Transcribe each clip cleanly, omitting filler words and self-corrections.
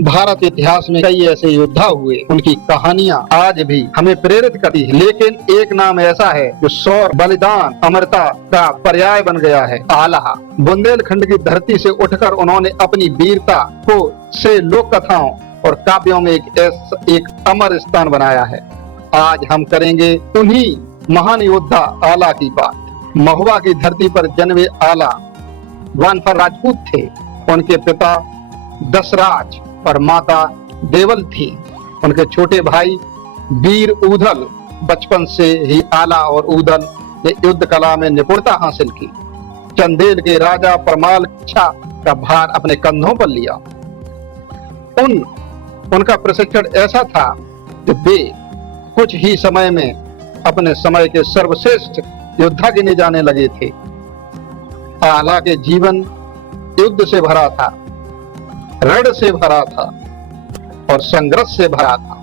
भारत इतिहास में कई ऐसे योद्धा हुए, उनकी कहानियां आज भी हमें प्रेरित करती है। लेकिन एक नाम ऐसा है जो शौर्य, बलिदान, अमरता का पर्याय बन गया है, आला। बुंदेलखंड की धरती से उठकर उन्होंने अपनी वीरता को से लोक कथाओं और काव्यों में एक अमर स्थान बनाया है। आज हम करेंगे उन्हीं महान योद्धा आला की बात। महुआ की धरती पर जन्मे आला वानफर राजपूत थे। उनके पिता दशराज और माता देवल थी। उनके छोटे भाई वीर ऊधल बचपन से ही आला और ऊधल ने युद्ध कला में निपुणता हासिल की। चंदेल के राजा परमाल का भार अपने कंधों पर लिया। उनका प्रशिक्षण ऐसा था कि वे कुछ ही समय में अपने समय के सर्वश्रेष्ठ योद्धा गिने जाने लगे थे। आला के जीवन युद्ध से भरा था, रण से भरा था और संघर्ष से भरा था।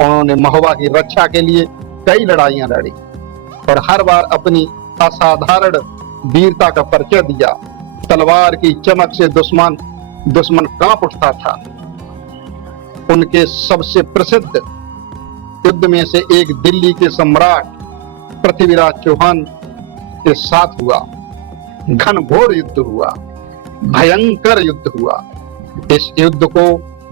उन्होंने महुआ की रक्षा के लिए कई लड़ाइयां लड़ी और हर बार अपनी असाधारण वीरता का परिचय दिया। तलवार की चमक से दुश्मन कांप उठता था। उनके सबसे प्रसिद्ध युद्ध में से एक दिल्ली के सम्राट पृथ्वीराज चौहान के साथ हुआ। घनघोर युद्ध हुआ, भयंकर युद्ध हुआ। इस युद्ध को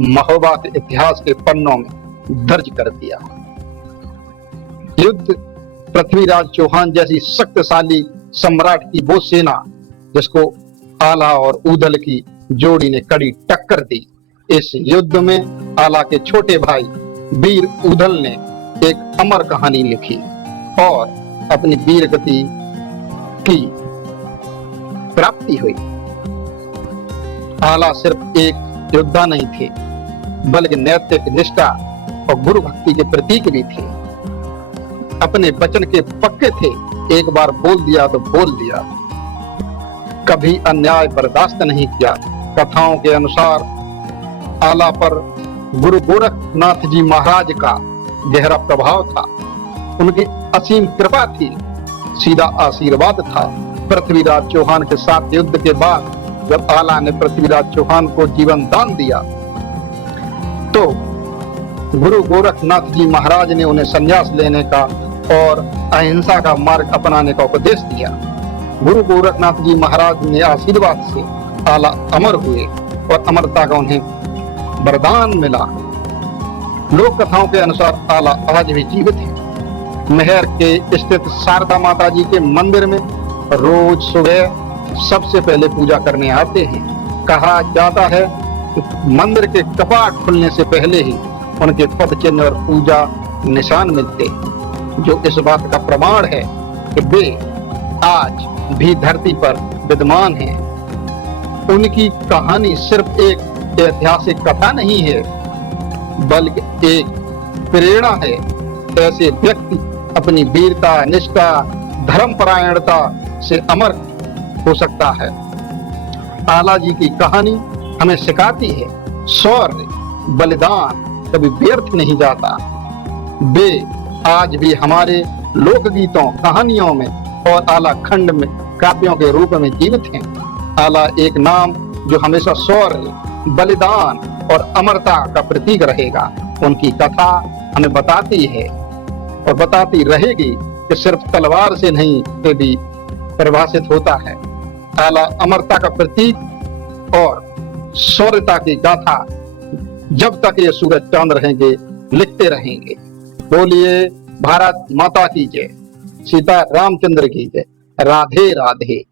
महोबा के इतिहास के पन्नों में दर्ज कर दिया। युद्ध पृथ्वीराज चौहान जैसी शक्तिशाली सम्राट की वो सेना जिसको आला और ऊधल की जोड़ी ने कड़ी टक्कर दी। इस युद्ध में आला के छोटे भाई वीर ऊधल ने एक अमर कहानी लिखी और अपनी वीर गति की प्राप्ति हुई। आला सिर्फ एक योद्धा नहीं थे, बल्कि नैतिक निष्ठा और गुरु भक्ति के प्रतीक भी थे। अपने वचन के पक्के थे, एक बार बोल दिया तो बोल दिया। कभी अन्याय बर्दाश्त नहीं किया। कथाओं के अनुसार आला पर गुरु गोरखनाथ जी महाराज का गहरा प्रभाव था। उनकी असीम कृपा थी, सीधा आशीर्वाद था। पृथ्वीराज चौहान के साथ युद्ध के बाद जब आला ने पृथ्वीराज चौहान को जीवन दान दिया तो गुरु गोरखनाथ जी महाराज ने उन्हें संन्यास लेने का और अहिंसा का मार्ग अपनाने का उपदेश दिया। गुरु गोरखनाथ जी महाराज ने आशीर्वाद से आला अमर हुए और अमरता का उन्हें वरदान मिला। लोक कथाओं के अनुसार आला आज भी जीवित है। महर के स्थित शारदा माता जी के मंदिर में रोज सुबह सबसे पहले पूजा करने आते हैं। कहा जाता है कि मंदिर के कपाट खुलने से पहले ही उनके पद चिन्ह और पूजा निशान मिलते हैं, जो इस बात का प्रमाण है कि वे आज भी धरती पर विद्यमान हैं। उनकी कहानी सिर्फ एक ऐतिहासिक कथा नहीं है, बल्कि एक प्रेरणा है। ऐसे व्यक्ति अपनी वीरता, निष्ठा, धर्मपरायणता से अमर हो सकता है। आला जी की कहानी हमें सिखाती है शौर्य, बलिदान कभी व्यर्थ नहीं जाता। वे आज भी हमारे लोकगीतों, कहानियों में और आला खंड में काव्यों के रूप में जीवित हैं। आला एक नाम जो हमेशा शौर्य, बलिदान और अमरता का प्रतीक रहेगा। उनकी कथा हमें बताती है और बताती रहेगी कि सिर्फ तलवार से नहीं से भी परिभाषित होता है। आला अमरता का प्रतीक और शौर्यता की गाथा जब तक ये सूरज चांद रहेंगे लिखते रहेंगे। बोलिए भारत माता की जय, सीता रामचंद्र की जय। राधे राधे।